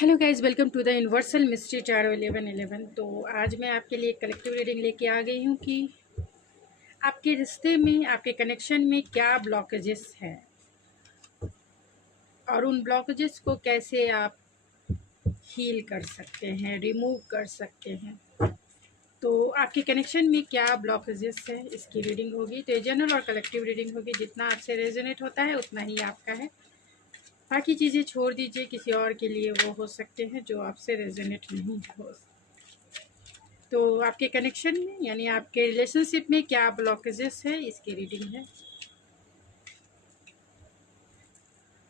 Hello guys, welcome to the universal mystery tarot 1111। तो आज मैं आपके लिए एक कलेक्टिव रीडिंग लेके आ गई हूँ कि आपके रिश्ते में, आपके कनेक्शन में क्या ब्लॉकेजेस हैं और उन ब्लॉकेजेस को कैसे आप हील कर सकते हैं, रिमूव कर सकते हैं। तो आपके कनेक्शन में क्या ब्लॉकेजेस है, इसकी रीडिंग होगी। तो ये जनरल और कलेक्टिव रीडिंग होगी। जितना आपसे रेजोनेट होता है उतना ही आपका है। बाकी चीज़ें छोड़ दीजिए, किसी और के लिए वो हो सकते हैं जो आपसे रेजोनेट नहीं हो। तो आपके कनेक्शन में यानी आपके रिलेशनशिप में क्या ब्लॉकेजेस है, इसकी रीडिंग है।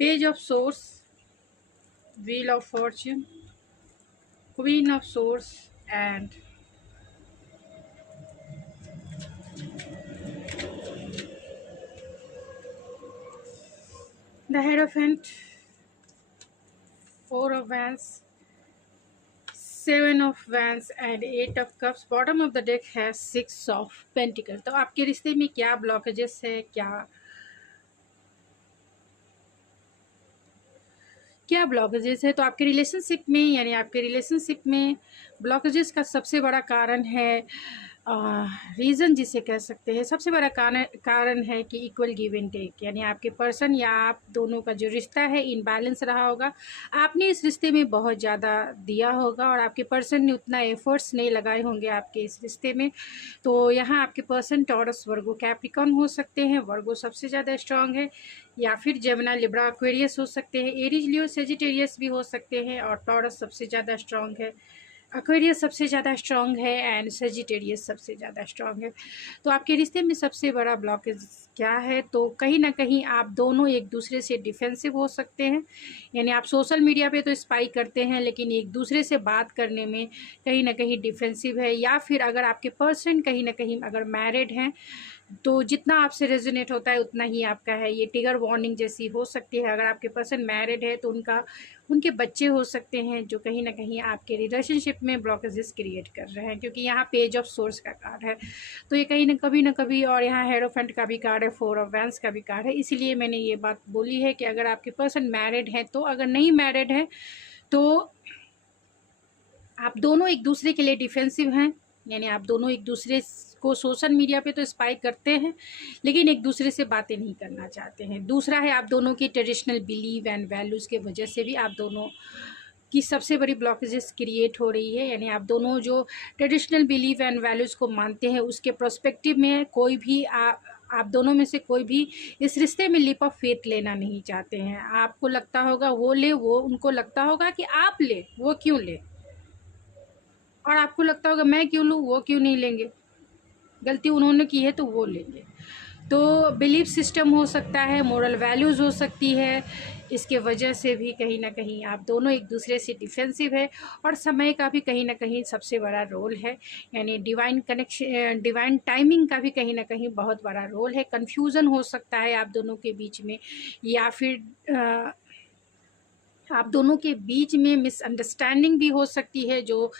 Page of swords, wheel of fortune, queen of swords and the hierophant, four of wands, seven of wands and eight of cups. Bottom of the deck है सिक्स ऑफ पेंटिकल। तो आपके रिश्ते में क्या blockages है, क्या blockages है। तो आपके रिलेशनशिप में यानी आपके रिलेशनशिप में ब्लॉकेजेस का सबसे बड़ा कारण है, रीज़न जिसे कह सकते हैं, सबसे बड़ा कारण है कि इक्वल गिव एंड टेक। यानी आपके पर्सन या आप दोनों का जो रिश्ता है इनबैलेंस रहा होगा। आपने इस रिश्ते में बहुत ज़्यादा दिया होगा और आपके पर्सन ने उतना एफर्ट्स नहीं लगाए होंगे आपके इस रिश्ते में। तो यहाँ आपके पर्सन टॉरस, वर्गो, कैप्रिकॉर्न हो सकते हैं। वर्गो सबसे ज़्यादा स्ट्रांग है, या फिर जेमिनी, लिब्रा, एक्वेरियस हो सकते हैं। एरीज, लियो, सेजिटेरियस भी हो सकते हैं। और टॉरस सबसे ज़्यादा स्ट्रांग है, एक्वेरियस सबसे ज़्यादा स्ट्रांग है एंड सेजिटेरियस सबसे ज़्यादा स्ट्रांग है। तो आपके रिश्ते में सबसे बड़ा ब्लॉकेज क्या है। तो कहीं ना कहीं आप दोनों एक दूसरे से डिफेंसिव हो सकते हैं। यानी आप सोशल मीडिया पे तो स्पाई करते हैं, लेकिन एक दूसरे से बात करने में कहीं ना कहीं डिफेंसिव है। या फिर अगर आपके पर्सन कहीं ना कहीं अगर मैरिड हैं तो जितना आपसे रेजोनेट होता है उतना ही आपका है। ये टिगर वार्निंग जैसी हो सकती है। अगर आपके पर्सन मैरिड है तो उनके बच्चे हो सकते हैं जो कहीं ना कहीं आपके रिलेशनशिप में ब्लॉकेजेस क्रिएट कर रहे हैं, क्योंकि यहाँ पेज ऑफ सोर्स का कार्ड है। तो ये कहीं ना कभी और यहाँ हेरोफेंट का भी कार्ड है, फोर ऑफ वैंस का भी कार्ड है। इसलिए मैंने ये बात बोली है कि अगर आपके पर्सन मैरिड हैं तो, अगर नहीं मैरिड है तो आप दोनों एक दूसरे के लिए डिफेंसिव हैं। यानी आप दोनों एक दूसरे को सोशल मीडिया पे तो स्पाई करते हैं, लेकिन एक दूसरे से बातें नहीं करना चाहते हैं। दूसरा है, आप दोनों की ट्रेडिशनल बिलीव एंड वैल्यूज़ के वजह से भी आप दोनों की सबसे बड़ी ब्लॉकेजेस क्रिएट हो रही है। यानी आप दोनों जो ट्रेडिशनल बिलीव एंड वैल्यूज़ को मानते हैं उसके प्रोस्पेक्टिव में कोई भी आप दोनों में से कोई भी इस रिश्ते में लीप ऑफ फेथ लेना नहीं चाहते हैं। आपको लगता होगा वो ले, वो उनको लगता होगा कि आप ले, वो क्यों ले, और आपको लगता होगा मैं क्यों लूँ, वो क्यों नहीं लेंगे, गलती उन्होंने की है तो वो लेंगे। तो बिलीफ सिस्टम हो सकता है, मोरल वैल्यूज़ हो सकती है। इसके वजह से भी कहीं ना कहीं आप दोनों एक दूसरे से डिफेंसिव है। और समय का भी कहीं ना कहीं सबसे बड़ा रोल है। यानी डिवाइन कनेक्शन, डिवाइन टाइमिंग का भी कहीं ना कहीं बहुत बड़ा रोल है। कन्फ्यूज़न हो सकता है आप दोनों के बीच में, या फिर आप दोनों के बीच में मिसअंडरस्टैंडिंग भी हो सकती है जो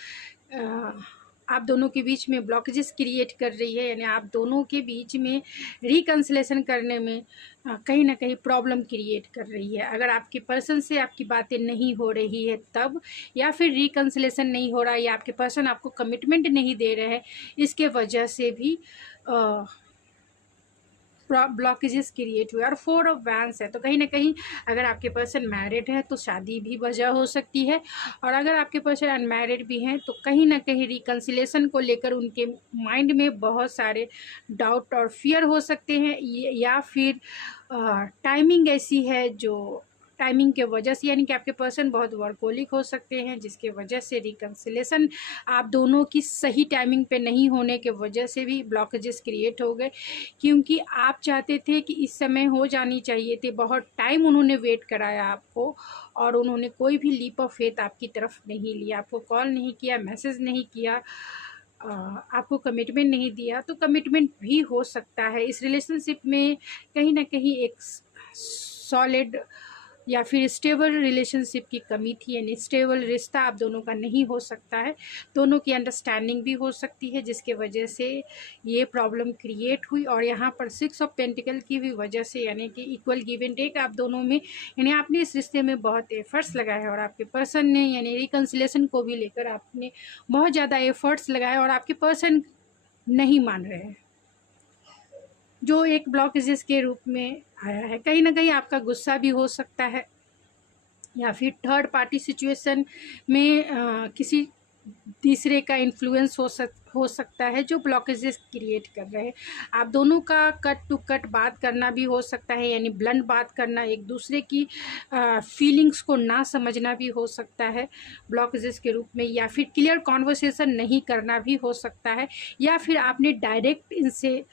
आप दोनों के बीच में ब्लॉकेजेस क्रिएट कर रही है। यानी आप दोनों के बीच में रिकन्सिलेशन करने में कहीं ना कहीं प्रॉब्लम क्रिएट कर रही है। अगर आपके पर्सन से आपकी बातें नहीं हो रही है तब, या फिर रिकन्सिलेशन नहीं हो रहा है, या आपके पर्सन आपको कमिटमेंट नहीं दे रहे हैं, इसके वजह से भी ब्लॉकेजेस क्रिएट हुए। और फोर ऑफ वैंस है तो कहीं ना कहीं अगर आपके पर्सन मैरिड है तो शादी भी वजह हो सकती है, और अगर आपके पर्सन अनमैरिड भी हैं तो कहीं ना कहीं रिकन्सिलेशन को लेकर उनके माइंड में बहुत सारे डाउट और फियर हो सकते हैं। या फिर टाइमिंग ऐसी है जो टाइमिंग के वजह से, यानी कि आपके पर्सन बहुत वर्कोलिक हो सकते हैं, जिसके वजह से रिकन्सिलेशन आप दोनों की सही टाइमिंग पे नहीं होने के वजह से भी ब्लॉकेजेस क्रिएट हो गए। क्योंकि आप चाहते थे कि इस समय हो जानी चाहिए थी, बहुत टाइम उन्होंने वेट कराया आपको, और उन्होंने कोई भी लीप ऑफ फेथ आपकी तरफ नहीं लिया, आपको कॉल नहीं किया, मैसेज नहीं किया, आपको कमिटमेंट नहीं दिया। तो कमिटमेंट भी हो सकता है इस रिलेशनशिप में कहीं ना कहीं एक सॉलिड या फिर स्टेबल रिलेशनशिप की कमी थी, यानी स्टेबल रिश्ता आप दोनों का नहीं हो सकता है। दोनों की अंडरस्टैंडिंग भी हो सकती है जिसके वजह से ये प्रॉब्लम क्रिएट हुई। और यहाँ पर 6 ऑफ पेंटिकल की भी वजह से, यानी कि इक्वल गिव एंड टेक आप दोनों में, यानी आपने इस रिश्ते में बहुत एफर्ट्स लगाए हैं और आपके पर्सन ने, यानी रिकन्सिलेशन को भी लेकर आपने बहुत ज़्यादा एफर्ट्स लगाए और आपके पर्सन नहीं मान रहे हैं, जो एक ब्लॉकेजेस के रूप में आया है। कहीं ना कहीं आपका गुस्सा भी हो सकता है या फिर थर्ड पार्टी सिचुएशन में किसी तीसरे का इन्फ्लुएंस हो सकता है जो ब्लॉकेजेस क्रिएट कर रहे हैं। आप दोनों का कट टू कट बात करना भी हो सकता है, यानी ब्लंट बात करना, एक दूसरे की फीलिंग्स को ना समझना भी हो सकता है ब्लॉकेजेस के रूप में, या फिर क्लियर कॉन्वर्सेशन नहीं करना भी हो सकता है, या फिर आपने डायरेक्ट इनसे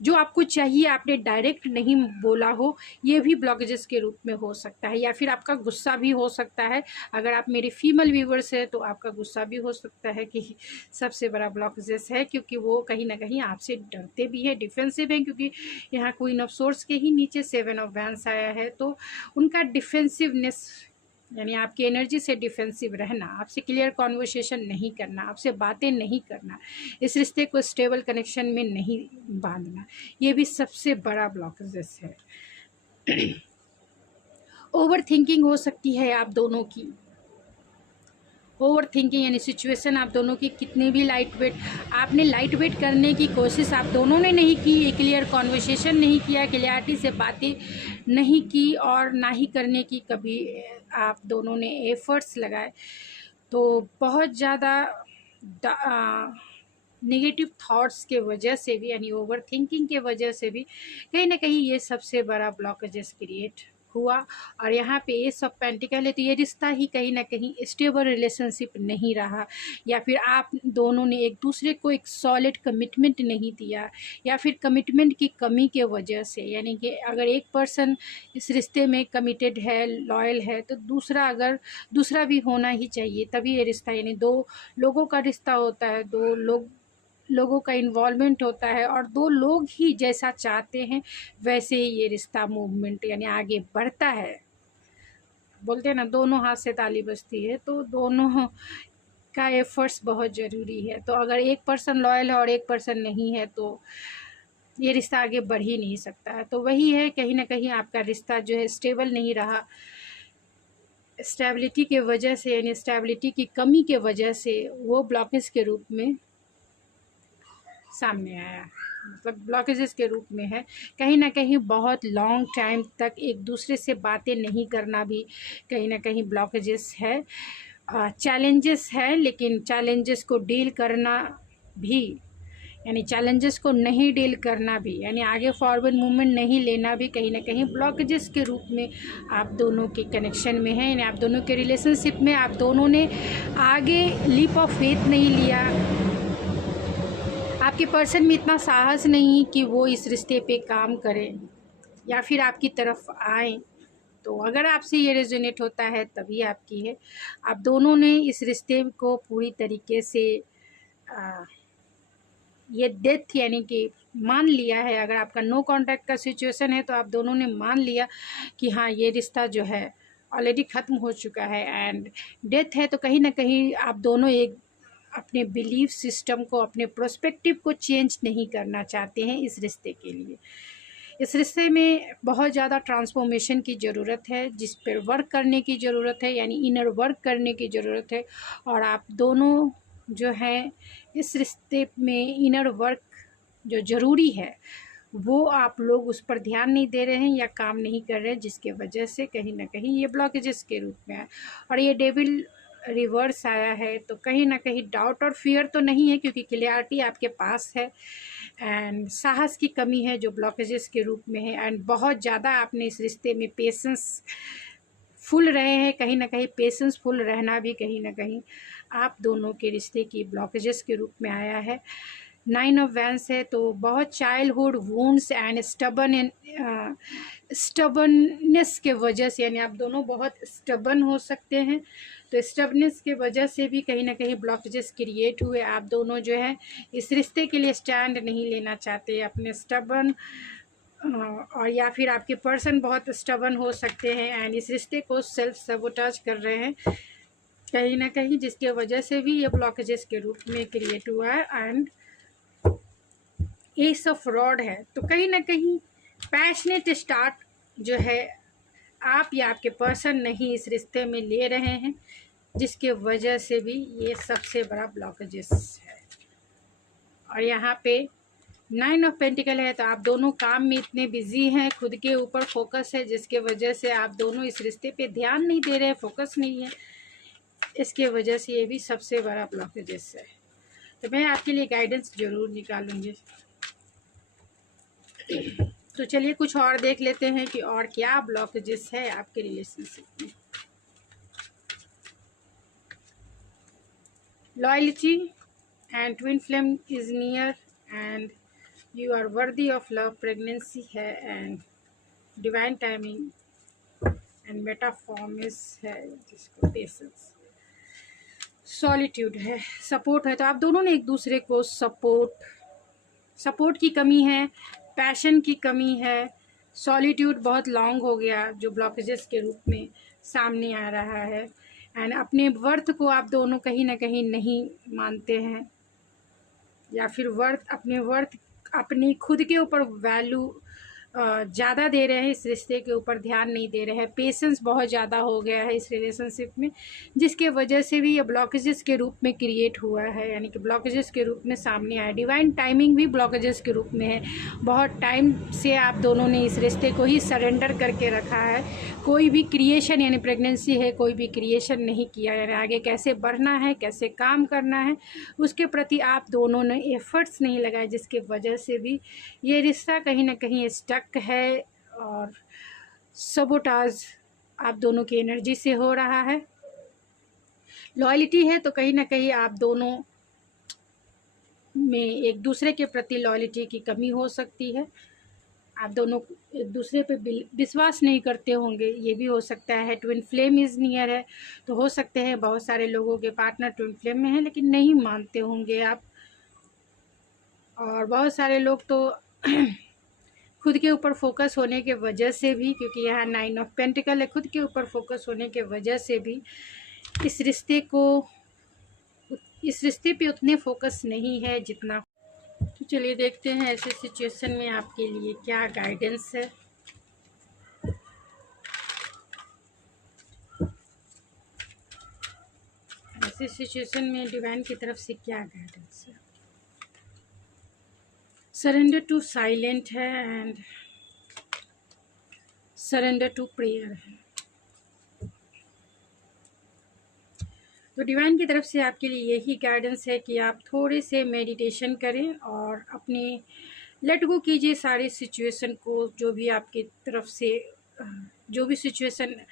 जो आपको चाहिए आपने डायरेक्ट नहीं बोला हो, ये भी ब्लॉकेजेस के रूप में हो सकता है। या फिर आपका गुस्सा भी हो सकता है। अगर आप मेरे फीमेल व्यूवर्स हैं तो आपका गुस्सा भी हो सकता है कि सबसे बड़ा ब्लॉकेजेस है, क्योंकि वो कहीं ना कहीं आपसे डरते भी हैं, डिफेंसिव हैं, क्योंकि यहाँ क्वीन ऑफ सोर्स के ही नीचे 7 ऑफ वैंड्स आया है। तो उनका डिफेंसिवनेस, यानी आपकी एनर्जी से डिफेंसिव रहना, आपसे क्लियर कॉन्वर्सेशन नहीं करना, आपसे बातें नहीं करना, इस रिश्ते को स्टेबल कनेक्शन में नहीं बांधना, ये भी सबसे बड़ा ब्लॉकेजेस है। ओवर थिंकिंग हो सकती है आप दोनों की। ओवर थिंकिंग यानी सिचुएशन आप दोनों की कितनी भी लाइट वेट, आपने लाइट वेट करने की कोशिश आप दोनों ने नहीं की, क्लियर कॉन्वर्सेशन नहीं किया, क्लियरिटी से बातें नहीं की और ना ही करने की कभी आप दोनों ने एफर्ट्स लगाए। तो बहुत ज़्यादा नेगेटिव थॉट्स के वजह से भी, यानी ओवर थिंकिंग के वजह से भी कहीं ना कहीं ये सबसे बड़ा ब्लॉकेजेस क्रिएट हुआ। और यहाँ पे एस ऑफ पेंटिकल है, तो ये रिश्ता ही कहीं ना कहीं स्टेबल रिलेशनशिप नहीं रहा, या फिर आप दोनों ने एक दूसरे को एक सॉलिड कमिटमेंट नहीं दिया, या फिर कमिटमेंट की कमी के वजह से, यानी कि अगर एक पर्सन इस रिश्ते में कमिटेड है, लॉयल है, तो दूसरा भी होना ही चाहिए, तभी ये रिश्ता, यानी दो लोगों का रिश्ता होता है, दो लोगों का इन्वॉल्वमेंट होता है और दो लोग ही जैसा चाहते हैं वैसे ही ये रिश्ता मूवमेंट यानी आगे बढ़ता है। बोलते हैं ना, दोनों हाथ से ताली बजती है, तो दोनों का एफर्ट्स बहुत ज़रूरी है। तो अगर एक पर्सन लॉयल है और एक पर्सन नहीं है तो ये रिश्ता आगे बढ़ ही नहीं सकता है। तो वही है, कहीं ना कहीं आपका रिश्ता जो है स्टेबल नहीं रहा, स्टेबिलिटी के वजह से, यानी स्टेबिलिटी की कमी के वजह से वो ब्लॉकेज के रूप में सामने आया, मतलब ब्लॉकेजेस के रूप में है। कहीं ना कहीं बहुत लॉन्ग टाइम तक एक दूसरे से बातें नहीं करना भी कहीं ना कहीं ब्लॉकेजेस है। चैलेंजेस है, लेकिन चैलेंजेस को डील करना भी, यानी चैलेंजेस को नहीं डील करना भी, यानी आगे फॉरवर्ड मूवमेंट नहीं लेना भी कहीं ना कहीं ब्लॉकेजेस के रूप में आप दोनों के कनेक्शन में है। यानी आप दोनों के रिलेशनशिप में आप दोनों ने आगे लीप ऑफ फेथ नहीं लिया, आपके पर्सन में इतना साहस नहीं कि वो इस रिश्ते पे काम करें या फिर आपकी तरफ आए। तो अगर आपसे ये रेजोनेट होता है तभी आपकी है। आप दोनों ने इस रिश्ते को पूरी तरीके से ये डेथ यानी कि मान लिया है। अगर आपका नो कॉन्टैक्ट का सिचुएशन है तो आप दोनों ने मान लिया कि हाँ ये रिश्ता जो है ऑलरेडी ख़त्म हो चुका है। एंड डेथ है तो कहीं ना कहीं आप दोनों एक अपने बिलीफ सिस्टम को, अपने प्रोस्पेक्टिव को चेंज नहीं करना चाहते हैं इस रिश्ते के लिए। इस रिश्ते में बहुत ज़्यादा ट्रांसफॉर्मेशन की ज़रूरत है, जिस पर वर्क करने की ज़रूरत है, यानी इनर वर्क करने की ज़रूरत है। और आप दोनों जो हैं इस रिश्ते में इनर वर्क जो ज़रूरी है वो आप लोग उस पर ध्यान नहीं दे रहे हैं या काम नहीं कर रहे हैं, जिसके वजह से कहीं ना कहीं ये ब्लॉकेजेस के रूप में है। और ये डेविल रिवर्स आया है, तो कहीं ना कहीं डाउट और फियर तो नहीं है क्योंकि क्लियरिटी आपके पास है। एंड साहस की कमी है जो ब्लॉकेजेस के रूप में है। एंड बहुत ज़्यादा आपने इस रिश्ते में पेशेंस फुल रहे हैं, कहीं ना कहीं पेशेंस फुल रहना भी कहीं ना कहीं आप दोनों के रिश्ते की ब्लॉकेजेस के रूप में आया है। 9 ऑफ वैंड्स है, तो बहुत चाइल्डहुड वुंड्स एंड स्टबननेस के वजह से, यानी आप दोनों बहुत स्टबन हो सकते हैं। तो स्टबनेस के वजह से भी कहीं ना कहीं ब्लॉकेजेस क्रिएट हुए। आप दोनों जो है इस रिश्ते के लिए स्टैंड नहीं लेना चाहते, अपने स्टबन और या फिर आपके पर्सन बहुत स्टबन हो सकते हैं एंड इस रिश्ते को सेल्फ सबोटाज कर रहे हैं कहीं ना कहीं, जिसके वजह से भी ये ब्लॉकेजेस के रूप में क्रिएट हुआ है। एंड एस ऑफ रॉड है, तो कहीं ना कहीं पैशनेट स्टार्ट जो है आप या आपके पर्सन नहीं इस रिश्ते में ले रहे हैं, जिसके वजह से भी ये सबसे बड़ा ब्लॉकेजेस है। और यहाँ पे 9 ऑफ पेंटिकल है, तो आप दोनों काम में इतने बिजी हैं, खुद के ऊपर फोकस है, जिसके वजह से आप दोनों इस रिश्ते पे ध्यान नहीं दे रहे हैं, फोकस नहीं है, इसके वजह से ये भी सबसे बड़ा ब्लॉकेजेस है। तो मैं आपके लिए गाइडेंस ज़रूर निकालूंगी। तो चलिए कुछ और देख लेते हैं कि और क्या ब्लॉकेजेस है आपके रिलेशनशिप में। Loyalty and twin flame is near and you are worthy of love, pregnancy है and divine timing and metamorphosis है, जिसको पेशेंस, सॉलिट्यूड है, सपोर्ट है। तो आप दोनों ने एक दूसरे को सपोर्ट की कमी है, पैशन की कमी है, सॉलिट्यूड बहुत लॉन्ग हो गया जो ब्लॉकेजेस के रूप में सामने आ रहा है। एंड अपने वर्थ को आप दोनों कहीं ना कहीं नहीं मानते हैं, या फिर अपनी खुद के ऊपर वैल्यू ज़्यादा दे रहे हैं, इस रिश्ते के ऊपर ध्यान नहीं दे रहे हैं, पेशेंस बहुत ज़्यादा हो गया है इस रिलेशनशिप में, जिसके वजह से भी ये ब्लॉकेजेस के रूप में क्रिएट हुआ है, यानी कि ब्लॉकेजेस के रूप में सामने आया। डिवाइन टाइमिंग भी ब्लॉकेजेस के रूप में है, बहुत टाइम से आप दोनों ने इस रिश्ते को ही सरेंडर करके रखा है, कोई भी क्रिएशन, यानी प्रेगनेंसी है, कोई भी क्रिएशन नहीं किया, यानी आगे कैसे बढ़ना है, कैसे काम करना है, उसके प्रति आप दोनों ने एफर्ट्स नहीं लगाए, जिसके वजह से भी ये रिश्ता कहीं ना कहीं स्टक है और सबोटाज आप दोनों की एनर्जी से हो रहा है। लॉयल्टी है, तो कहीं ना कहीं आप दोनों में एक दूसरे के प्रति लॉयल्टी की कमी हो सकती है, आप दोनों एक दूसरे पे विश्वास नहीं करते होंगे, ये भी हो सकता है। ट्विन फ्लेम इज़ नियर है, तो हो सकते हैं बहुत सारे लोगों के पार्टनर ट्विन फ्लेम में हैं लेकिन नहीं मानते होंगे आप, और बहुत सारे लोग तो खुद के ऊपर फोकस होने के वजह से भी, क्योंकि यहाँ 9 ऑफ पेंटिकल है, खुद के ऊपर फोकस होने के वजह से भी इस रिश्ते पे उतने फोकस नहीं है जितना। तो चलिए देखते हैं ऐसे सिचुएशन में आपके लिए क्या गाइडेंस है। ऐसे सिचुएशन में डिवाइन की तरफ से क्या गाइडेंस है। सरेंडर टू साइलेंट है एंड सरेंडर टू प्रेयर है। तो डिवाइन की तरफ से आपके लिए यही गाइडेंस है कि आप थोड़े से मेडिटेशन करें और अपने लेट गो कीजिए सारी सिचुएशन को, जो भी आपकी तरफ से जो भी सिचुएशन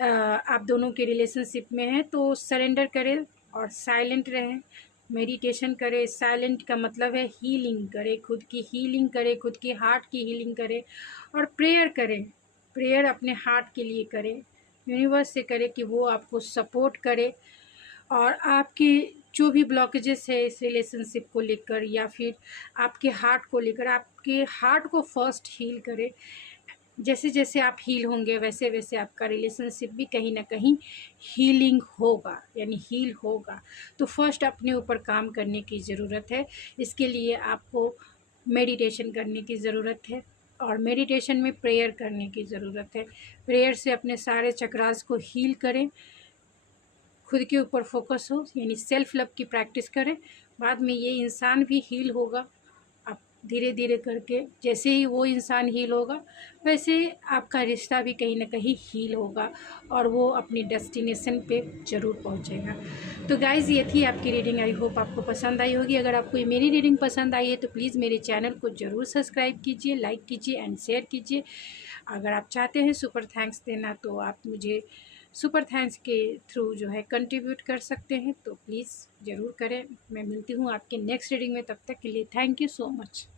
आप दोनों के रिलेशनशिप में है, तो सरेंडर करें और साइलेंट रहें, मेडिटेशन करें। साइलेंट का मतलब है हीलिंग करें, खुद की हीलिंग करें, खुद की हार्ट की हीलिंग करें और प्रेयर करें। प्रेयर अपने हार्ट के लिए करें, यूनिवर्स से करें कि वो आपको सपोर्ट करे और आपकी जो भी ब्लॉकेजेस है इस रिलेशनशिप को लेकर या फिर आपके हार्ट को लेकर, आपके हार्ट को फर्स्ट हील करे। जैसे जैसे आप हील होंगे वैसे वैसे आपका रिलेशनशिप भी कहीं ना कहीं हीलिंग होगा, यानी हील होगा। तो फर्स्ट अपने ऊपर काम करने की ज़रूरत है, इसके लिए आपको मेडिटेशन करने की ज़रूरत है और मेडिटेशन में प्रेयर करने की ज़रूरत है। प्रेयर से अपने सारे चक्रास को हील करें, खुद के ऊपर फोकस हो, यानी सेल्फ लव की प्रैक्टिस करें। बाद में ये इंसान भी हील होगा। आप धीरे धीरे करके जैसे ही वो इंसान हील होगा वैसे आपका रिश्ता भी कहीं ना कहीं हील होगा और वो अपनी डेस्टिनेशन पे ज़रूर पहुंचेगा। तो गाइज़ ये थी आपकी रीडिंग, आई होप आपको पसंद आई होगी। अगर आपको मेरी रीडिंग पसंद आई है तो प्लीज़ मेरे चैनल को ज़रूर सब्सक्राइब कीजिए, लाइक कीजिए एंड शेयर कीजिए। अगर आप चाहते हैं सुपर थैंक्स देना तो आप मुझे सुपर थैंक्स के थ्रू जो है कंट्रीब्यूट कर सकते हैं, तो प्लीज़ ज़रूर करें। मैं मिलती हूँ आपके नेक्स्ट रीडिंग में, तब तक के लिए थैंक यू सो मच।